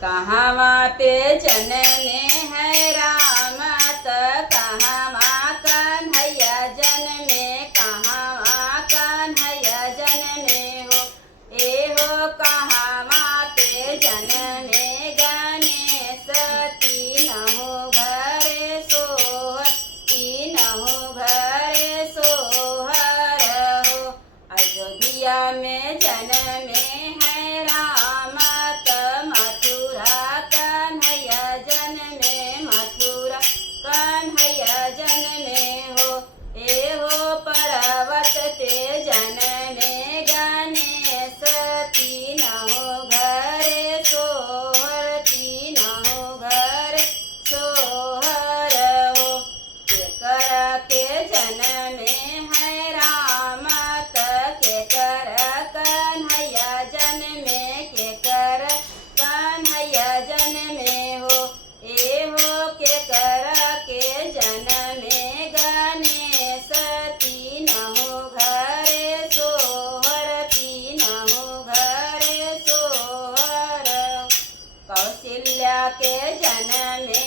कहवा पे जनमे है राम त कहवा कन्हैया जनमे, कहवा कन्हैया जनमे हो। एहो कहवा पे जनमे गणेश, तीनहु घरे सोहर, तीनहु घरे सोहर हो। अयोध्या में जनमे है राम त मथुरा कन्हैया जनमे, मथुरा कन्हैया जनमे हो। एहो पर्वत पे जनमे गणेश, तीनहु घरे सोहर, तीनहु घरे सोहर हो। केकर के जनमे है राम त केकर कन्हैया जनमे, केकर कन्हैया जनमे हो। एहो केकर के जनमे गणेश, तीनहु घरे सोहर, तीनहु घरे सोहर। कौशल्या के जनमे